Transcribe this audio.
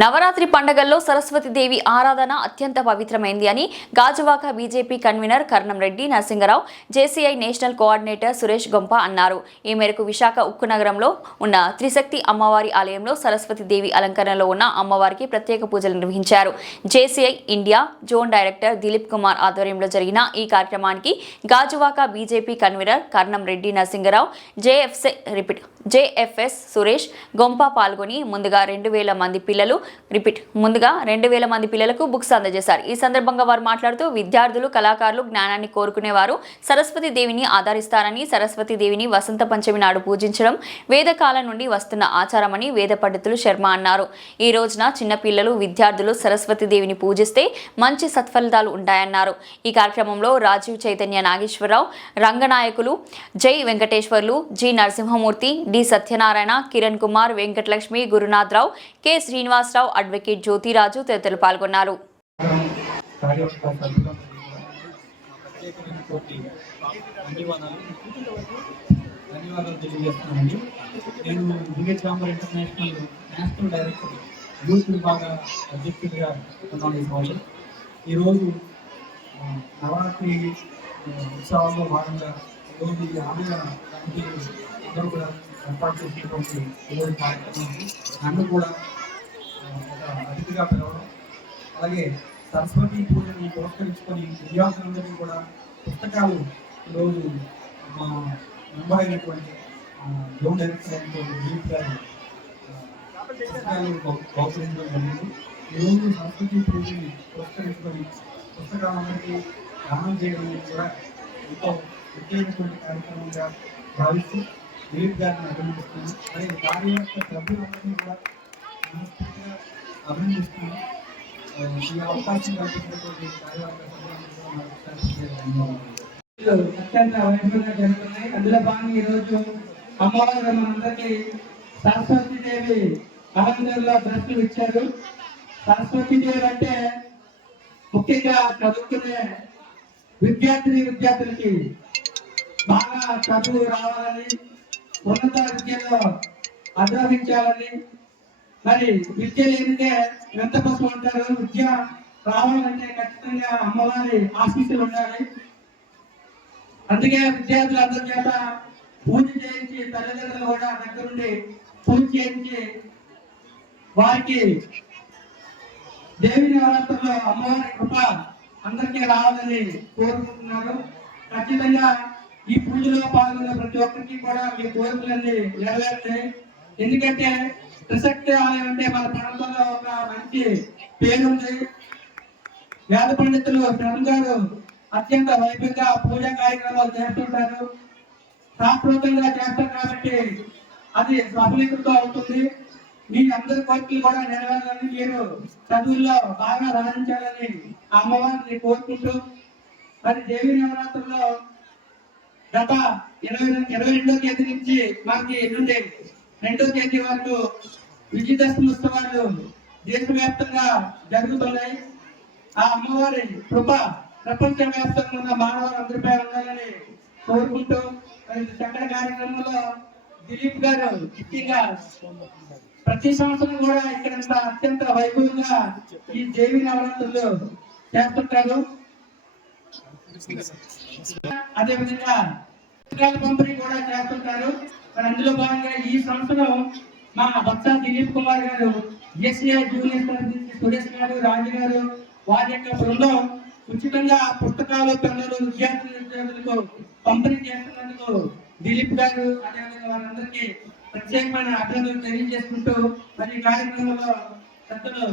నవరాత్రి పండగల్లో సరస్వతి దేవి ఆరాధన అత్యంత పవిత్రమైంది అని Gajuwaka BJP convener Karnam Reddy Narasingarao JCI national coordinator Suresh Gompa అన్నారు. ఈ మేరకు విశాఖ ఉక్కు నగరంలో ఉన్న త్రిశక్తి అమ్మవారి ఆలయంలో సరస్వతి దేవి అలంకరణలో ఉన్న అమ్మవారికి ప్రత్యేక పూజలు నిర్వహించారు. JCI India zone director Dilip Kumar ఆధ్వర్యంలో జరిగిన ఈ కార్యక్రమానికి Gajuwaka BJP convener Karnam Reddy Narasingarao JFC repeat JFS Suresh Gompa పాల్గొని ముందుగా రెండు వేల మంది పిల్లలు రిపీట్. ముందుగా రెండు వేల మంది పిల్లలకు బుక్స్ అందజేశారు. ఈ సందర్భంగా వారు మాట్లాడుతూ విద్యార్థులు కళాకారులు జ్ఞానాన్ని కోరుకునేవారు. సరస్వతి దేవిని ఆధారిస్తారని సరస్వతి దేవిని వసంత పంచమి నాడు పూజించడం వేదకాలం నుండి వస్తున్న ఆచారమని వేద పండితులు శర్మ అన్నారు. ఈ రోజున చిన్నపిల్లలు విద్యార్థులు సరస్వతి దేవిని పూజిస్తే మంచి సత్ఫలితాలు ఉంటాయన్నారు. ఈ కార్యక్రమంలో Rajiv Chaitanya Nageswararao Ranganayakulu Jai Venkateswarlu G Narasimhamurthy D Satyanarayana Kiran Kumar Venkatalakshmi Gurunatharao K Srinivasarao advocate Jyothiraju తదితరులు పాల్గొన్నారు. ధన్యవాదాలు తెలియజేస్తున్నానండి. నేను Vivek Rambar international national director youth విభాగ అధ్యక్షుడిగా ఉన్నాను ఈరోజు నవరాత్రి ఉత్సవాల్లో భాగంగా ఈరోజు ఈ ఆలయ కమిటీ అందరూ కూడా ఏర్పాటు చేసినటువంటి ఈరోజు కార్యక్రమానికి నన్ను కూడా అతిథిగా పిలవడం. అలాగే సరస్వతి పూజని పురస్కరించుకొని విద్యార్థులందరికీ కూడా పుస్తకాలు ఈరోజు మా ముంబై అయినటువంటి ఆ, జోన్ డైరెక్టర్ అయినటువంటి దిలీప్ గారు పుస్తకాలు బహు- జరిగింది. ఈరోజు సంస్కృతి పూజని పురస్కరించుకొని పుస్తకాలందరికీ దానం చేయడం కూడా ఎంతో ముఖ్యమైనటువంటి కార్యక్రమంగా భావిస్తూ దిలీప్ గారిని అభినందిస్తున్నాను. అలాగే కార్యవర్గ సభ్యులందరినీ కూడా మనస్ఫూర్తిగా అభినందిస్తున్నాను ఈ అవకాశం కల్పించినటువంటి అత్యంత వైభవంగా జరుగుతున్నాయి అందులో భాగంగా ఈరోజు అమ్మవారు మనందరికీ సరస్వతి దేవి అలంకరణలో ప్రశ్నలు ఇచ్చారు సరస్వతి దేవి అంటే ముఖ్యంగా చదువుకునే విద్యార్థిని విద్యార్థులకి బాగా చదువు రావాలని ఉన్నత విద్యలో అధిరోహించాలని మరి విద్య లేనిదే ఎంత పసుపు అంటారు విద్య రావాలంటే ఖచ్చితంగా అమ్మవారి ఆశీస్సులు ఉండాలి. అందుకే విద్యార్థులందరి చేత పూజ చేయించి తల్లిదండ్రులు కూడా దగ్గరుండి పూజ చేయించి వారికి దేవి నవరాత్రుల్లో అమ్మవారి కృప అందరికీ రావాలని కోరుకుంటున్నారు. ఖచ్చితంగా ఈ పూజలో పాల్గొన్న ప్రతి ఒక్కరికి కూడా మీ కోరికలన్నీ నెరవేరుతాయి. ఎందుకంటే ప్రసక్తి ఆలయం అంటే మన ప్రాంతంలో ఒక మంచి పేరుంది. వేద పండితులు శరణ్ గారు అత్యంత వైభవంగా పూజ కార్యక్రమాలు చేస్తుంటారు. శాస్త్రోక్తంగా చేస్తారు కాబట్టి అది సఫలీకృతం అవుతుంది. మీ అందరి కోరికలు కూడా నెరవేరాలని మీరు చదువుల్లో బాగా రాణించాలని అమ్మవారిని కోరుకుంటూ మరి దేవి నవరాత్రుల్లో గత ఇరవై ఇరవై రెండో తేదీ నుంచి మనకి నుండి రెండో తేదీ వరకు విజయదశమి ఉత్సవాలు దేశవ్యాప్తంగా జరుగుతున్నాయి. ఆ అమ్మవారి కృప ప్రపంచ వ్యాప్తంగా ఉన్న మానవులందరిపై ఉండాలని కోరుకుంటూ మరి కార్యక్రమంలో దిలీప్ గారు ముఖ్యంగా ప్రతి సంవత్సరం కూడా ఇక్కడ అత్యంత వైభవంగా ఈ దేవి నవరాత్రులు చేస్తుంటారు. అదేవిధంగా పుస్తకాల పంపిణీ కూడా చేస్తుంటారు. మరి అందులో భాగంగా ఈ సంవత్సరం మా భక్త దిలీప్ కుమార్ గారు ఎస్ఏ జూనియర్ సురేష్ గారు రాజు గారు వారి యొక్క బృందం ఉచితంగా పుస్తకాలు పిల్లలు విద్యార్థులు విద్యార్థులకు పంపిణీ చేస్తున్నందుకు దిలీప్ గారు అదేవిధంగా వారందరికీ ప్రత్యేకమైన అభినందనలు తెలియజేసుకుంటూ మరి కార్యక్రమంలో పెద్దలు